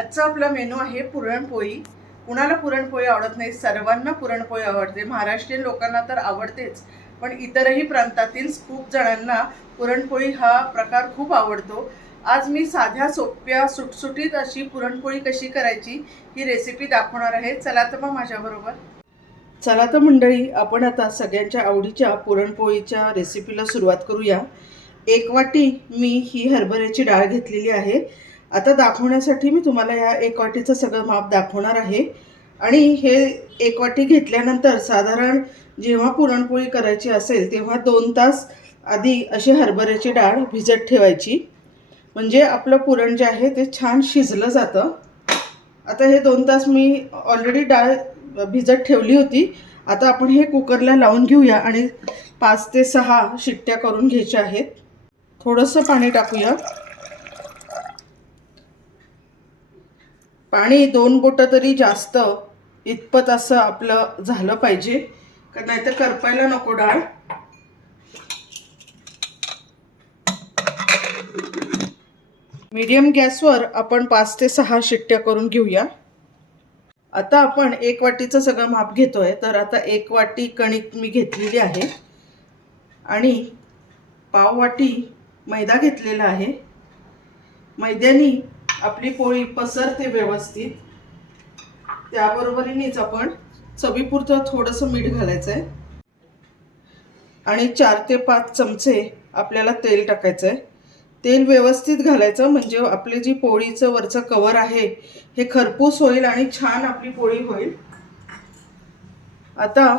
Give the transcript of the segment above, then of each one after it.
आजचा आपला मेनू आहे पुरणपोळी. कुणाला पुरणपोळी आवडत नाही सर्वांना पुरणपोळी आवडते. महाराष्ट्रीयन लोकांना तर आवडतेच. पण इतरही प्रांतातील खूप जणांना पुरणपोळी हा प्रकार खूप आवडतो. आज मी साध्या सोप्या सुटसुटीत अशी पुरणपोळी कशी करायची ही रेसिपी दाखवणार आहे. चला तर मग माझ्याबरोबर. चला तर मंडळी आपण आता सगळ्यांच्या आवडीच्या पुरणपोळीच्या रेसिपीला सुरुवात करूया. एक वाटी मी ही हरभऱ्याची डाळ घेतलेली आहे. आता दाखवण्यासाठी मी तुम्हाला या एक वाटीचं सगळं माप दाखवणार आहे. आणि हे एक वाटी घेतल्यानंतर साधारण जेव्हा पुरणपोळी करायची असेल तेव्हा दोन तास आधी अशी हरभऱ्याची डाळ भिजत ठेवायची. म्हणजे आपलं पुरण जे आहे ते छान शिजलं जातं. आता हे दोन तास मी ऑलरेडी डाळ भिजत ठेवली होती. आता आपण हे कुकरला लावून घेऊया आणि पाच ते सहा शिट्ट्या करून घ्यायच्या आहेत. थोडंसं पाणी टाकूया. पाणी दोन बोटं तरी जास्त इतपत असं आपलं झालं पाहिजे. का नाहीतर करपायला नको डाळ. मीडियम गॅसवर आपण पाच ते सहा शिट्ट्या करून घेऊया. आता आपण एक वाटीचं सगळं माप घेतोय तर आता एक वाटी कणिक मी घेतलेली आहे. आणि पाव वाटी मैदा घेतलेला आहे. मैद्यानी आपली पोळी पसरते व्यवस्थित. त्याबरोबरीनेच आपण चवीपुरतं थोडंसं मीठ घालायचं आहे आणि चार ते पाच चमचे आपल्याला तेल टाकायचं आहे तेल व्यवस्थित घालायचं म्हणजे आपले जी पोळीचं वरचं कवर आहे हे खरपूस होईल आणि छान आपली पोळी होईल. आता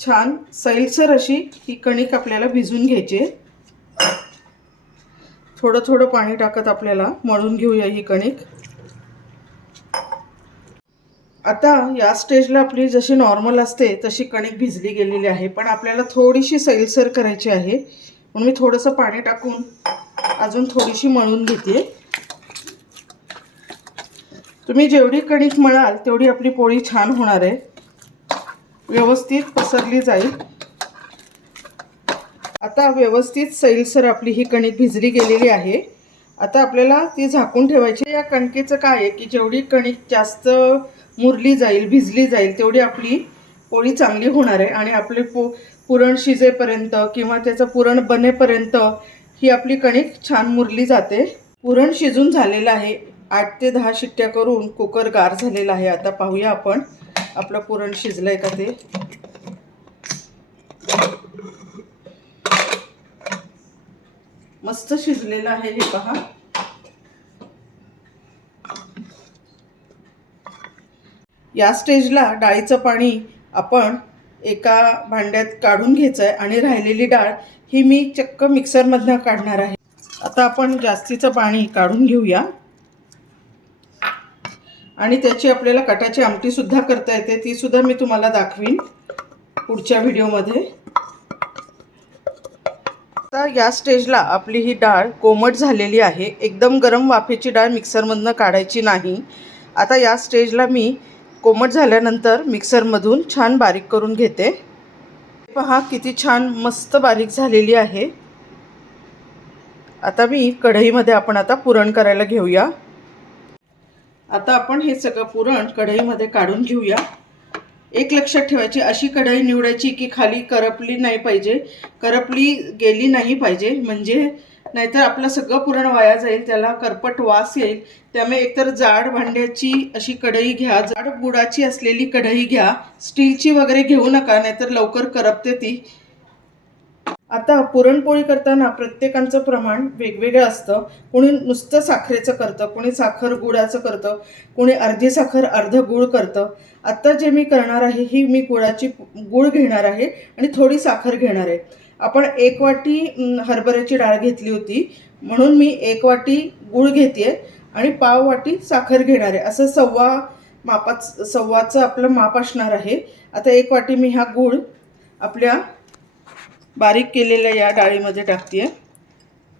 छान सैलसर अशी ही कणिक आपल्याला भिजून घ्यायची आहे. थोडं थोडं पाणी टाकत आपल्याला मळून घेऊया ही कणिक. आता या स्टेजला आपली जशी नॉर्मल असते तशी कणिक भिजली गेलेली आहे. पण आपल्याला थोडीशी सैलसर करायची आहे. म्हणून मी थोडंसं पाणी टाकून अजून थोडीशी मळून घेते. तुम्ही जेवढी कणिक मळाल तेवढी आपली पोळी छान होणार आहे. व्यवस्थित पसरली जाईल. आता व्यवस्थित सैलसर आपली ही कणिक भिजली गेलेली आहे. आता आपल्याला ती झाकून ठेवायची या कणकेचं काय आहे की जेवढी कणिक जास्त मुरली जाईल भिजली जाईल तेवढी आपली पोळी चांगली होणार आहे. आणि आपले पो पुरण शिजेपर्यंत किंवा त्याचं पुरण बनेपर्यंत ही आपली कणिक छान मुरली जाते. पुरण शिजून झालेलं आहे. आठ ते दहा शिट्ट्या करून कुकर गार झालेला आहे. आता पाहूया आपण आपलं पुरण शिजलं आहे का ते. मस्त शिजलेलं आहे हे पहा. या स्टेजला डाळीचं पाणी आपण एका भांड्यात काढून घ्यायचं आहे आणि राहिलेली डाळ ही मी चक्क मिक्सरमधनं काढणार आहे. आता आपण जास्तीचं पाणी काढून घेऊया. आणि त्याची आपल्याला कटाची आमटीसुद्धा करता येते तीसुद्धा मी तुम्हाला दाखवीन पुढच्या व्हिडिओमध्ये. आता या स्टेजला आपली ही डाळ कोमट झालेली आहे. एकदम गरम वाफेची डाळ मिक्सरमधनं काढायची नाही. आता या स्टेजला मी कोमट झाल्यानंतर मिक्सरमधून छान बारीक करून घेते. पहा किती छान मस्त बारीक झालेली आहे. आता मी कढईमध्ये आपण आता पुरण करायला घेऊया. आता आपण हे सगळं पुरण कढईमध्ये काढून घेऊया. एक लक्षात ठेवायची अशी कढई निवडायची की खाली करपली नाही पाहिजे करपली गेली नाही पाहिजे म्हणजे नाहीतर आपलं सगळं पुरण वाया जाईल त्याला करपट वास येईल. त्यामुळे एकतर जाड भांड्याची अशी कढई घ्या जाड बुडाची असलेली कढई घ्या स्टीलची वगैरे घेऊ नका नाहीतर लवकर करपते ती. आता पुरणपोळी करताना प्रत्येकांचं प्रमाण वेगवेगळं असतं. कोणी नुसतं साखरेचं करतं कोणी साखर गुळाचं करतं कोणी अर्धी साखर अर्ध गुळ करतं. आत्ता जे मी करणार आहे ही मी गुळाची गुळ घेणार आहे आणि थोडी साखर घेणार आहे. आपण एक वाटी हरभऱ्याची डाळ घेतली होती. म्हणून मी एक वाटी गुळ घेते आणि पाव वाटी साखर घेणार आहे. असं सव्वा मापाच सव्वाचं आपलं माप असणार आहे. आता एक वाटी मी हा गुळ आपल्या बारीक केलेल्या या डाळीमध्ये टाकते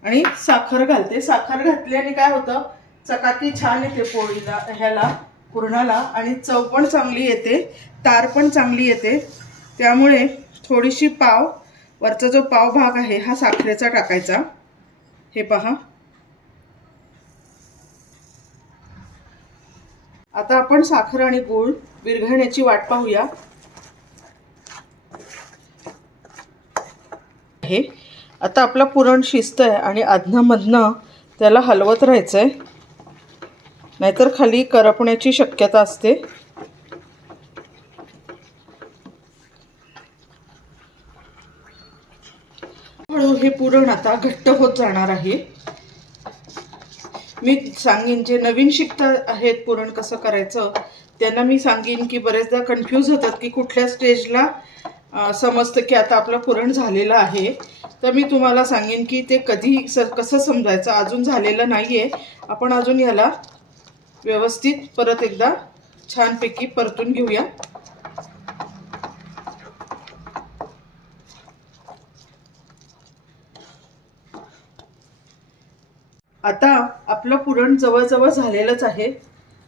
आणि साखर घालते. साखर घातल्याने काय होतं? चकाकी छान येते पोळीला ह्याला पुरणाला आणि चव पण चांगली येते. तार पण चांगली येते. त्यामुळे थोडीशी पाव वरचा जो पाव भाग आहे हा साखरेचा टाकायचा. हे पहा. आता आपण साखर आणि गूळ विरघळण्याची वाट पाहूया. आहे. आता आपला पुरण शिस्त आहे आणि अधनंमधनं त्याला हलवत राहायचं आहे नाहीतर खाली करपण्याची शक्यता असते. हळू हे पुरण आता घट्ट होत जाणार आहे. मी सांगेन जे नवीन शिकता आहेत पुरण कसं करायचं त्यांना मी सांगेन की बरेचदा कन्फ्यूज होतात की कुठल्या स्टेजला समजतं की आता आपलं पुरण झालेलं आहे. तर मी तुम्हाला सांगेन की ते कधी स कसं समजायचं अजून झालेलं नाही आहे आपण अजून याला व्यवस्थित परत एकदा छानपैकी परतून घेऊया. आता आपलं पुरण जवळजवळ झालेलंच आहे.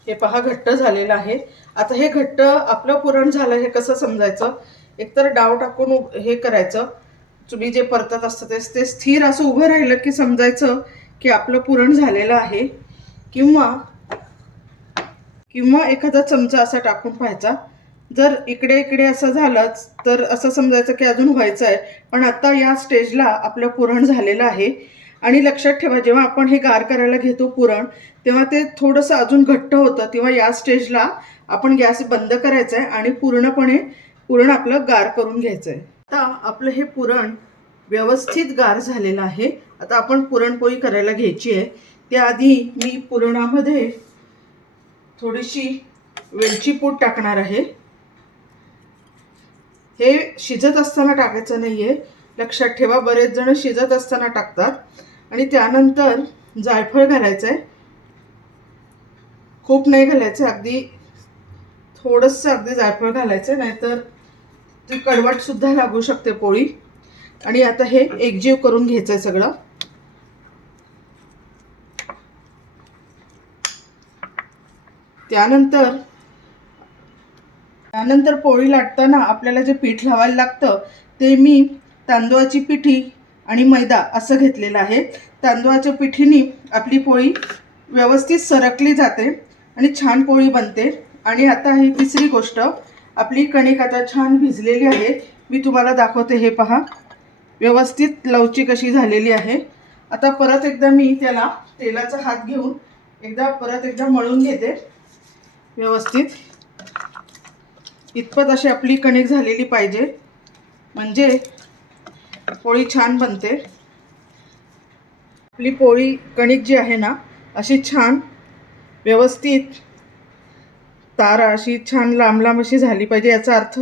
हे पहा घट्ट झालेलं आहे. आता हे घट्ट आपलं पुरण झालं हे कसं समजायचं? एकतर डाव टाकून हे करायचं. तुम्ही जे परतत असतं ते ते स्थिर असं उभं राहिलं की समजायचं की आपलं पुरण झालेलं आहे. किंवा किंवा एखादा चमचा असा टाकून पाहायचा. जर इकडे इकडे असं झालंच तर असं समजायचं की अजून व्हायचं आहे पण आता या स्टेजला आपलं पुरण झालेलं आहे. आणि लक्षात ठेवा जेव्हा आपण हे गार करायला घेतो पुरण तेव्हा ते थोडंसं अजून घट्ट होतं. तेव्हा या स्टेजला आपण गॅस बंद करायचा आहे आणि पूर्णपणे पुरण आपलं गार करून घ्यायचं आहे आता आपलं हे पुरण व्यवस्थित गार झालेलं आहे. आता आपण पुरणपोळी करायला घ्यायची आहे. त्याआधी मी पुरणामध्ये थोडीशी वेलची पूड टाकणार आहे. हे शिजत असताना टाकायचं नाही आहे लक्षात ठेवा बरेच जण शिजत असताना टाकतात. आणि त्यानंतर जायफळ घालायचं आहे खूप नाही घालायचं अगदी थोडंसं अगदी जायफळ घालायचं नाहीतर ती कडवटसुद्धा लागू शकते पोळी. आणि आता हे एकजीव करून घ्यायचं आहे सगळं. त्यानंतर त्यानंतर पोळी लाटताना आपल्याला जे पीठ लावायला लागतं ते मी तांदूळाची पिठी आणि मैदा असं घेतलेलं आहे. तांदूळाच्या पिठीने आपली पोळी व्यवस्थित सरकली जाते आणि छान पोळी बनते. आणि आता ही तिसरी गोष्ट आपली कणिक आता छान भिजलेली आहे. मी तुम्हाला दाखवते हे पहा. व्यवस्थित लवचिक अशी झालेली आहे. आता परत एकदा मी त्याला तेलाचा हात घेऊन एकदा परत एकदा मळून घेते. व्यवस्थित. इतपत अशी आपली कणिक झालेली पाहिजे. म्हणजे पोळी छान बनते. आपली पोळी कणिक जी आहे ना अशी छान व्यवस्थित तार अशी छान लांब लांब अशी झाली पाहिजे याचा अर्थ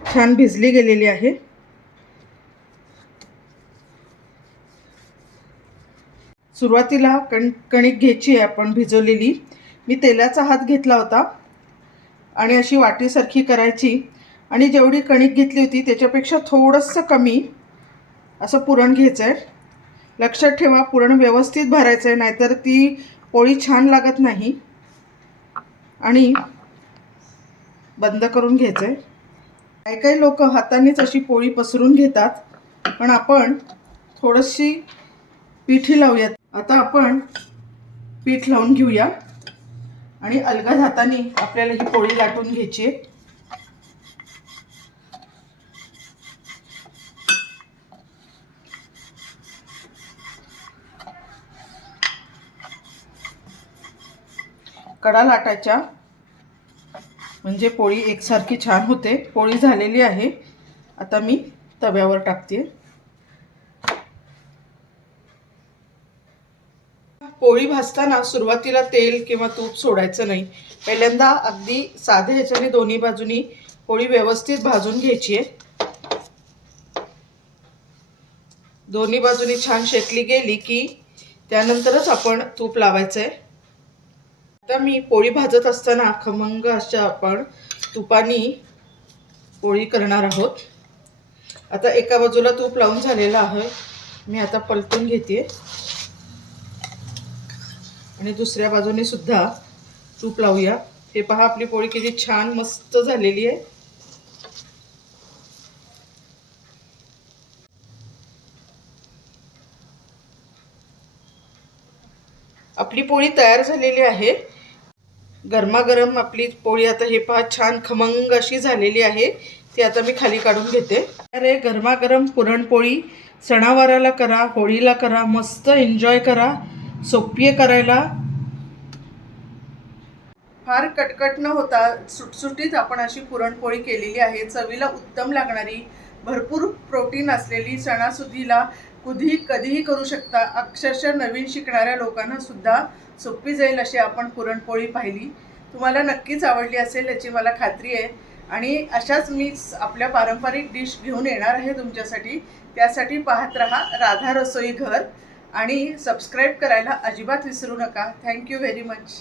छान भिजली गेलेली आहे. सुरुवातीला कण कणिक घ्यायची आहे आपण भिजवलेली. मी तेलाचा हात घेतला होता आणि अशी वाटीसारखी करायची. आणि जेवढी कणिक घेतली होती त्याच्यापेक्षा थोडंसं कमी असं पुरण घ्यायचं आहे लक्षात ठेवा पुरण व्यवस्थित भरायचं आहे नाहीतर ती पोळी छान लागत नाही. आणि बंद करून घ्यायचं आहे काही काही लोक हातानेच अशी पोळी पसरून घेतात पण आपण थोडीशी पिठी लावूयात. आता आपण पीठ लावून घेऊया. आणि अलगद हाताने आपल्याला ही पोळी लाटून घ्यायची आहे. कडा लाटायच्या. म्हणजे पोळी एकसारखी छान होते. पोळी झालेली आहे. आता मी तव्यावर टाकते. पोळी भाजताना सुरुवातीला तेल किंवा तूप सोडायचं नाही. पहिल्यांदा अगदी साध्या ह्याच्याने दोन्ही बाजूनी पोळी व्यवस्थित भाजून घ्यायची आहे. दोन्ही बाजूनी छान शेकली गेली की त्यानंतरच आपण तूप लावायचं आहे आता मी पोळी भाजत असताना खमंग अशा आपण तुपानी पोळी करणार आहोत. आता एका बाजूला तूप लावून झालेलं आहे. मी आता पलटून घेते आणि दुसऱ्या बाजूने सुद्धा तूप लावूया. हे पहा आपली पोळी किती छान मस्त झालेली आहे. आपली पोळी तयार झालेली आहे. गरमागरम आपली पोळी आता हे पहा छान खमंग अशी झालेली आहे. ती आता मी खाली काढून घेते. अरे गरमागरम पुरणपोळी. सणावाराला करा होळीला करा मस्त एन्जॉय करा. सोपी आहे करायला. फार कटकट न होता सुटसुटीत आपण अशी पुरणपोळी केलेली आहे. चवीला उत्तम लागणारी भरपूर प्रोटीन असलेली सणासुदीला कधीही कधीही करू शकता. अक्षरशः नवीन शिकणाऱ्या लोकांना सुद्धा सोपी जाईल अशी आपण पुरणपोळी पाहिली. तुम्हाला नक्कीच आवडली असेल याची मला खात्री आहे. आणि अशाच मी आपल्या पारंपरिक डिश घेऊन येणार आहे तुमच्यासाठी. त्यासाठी पाहत राहा राधा रसोई घर. आणि सबस्क्राईब करायला अजिबात विसरू नका. Thank you very much.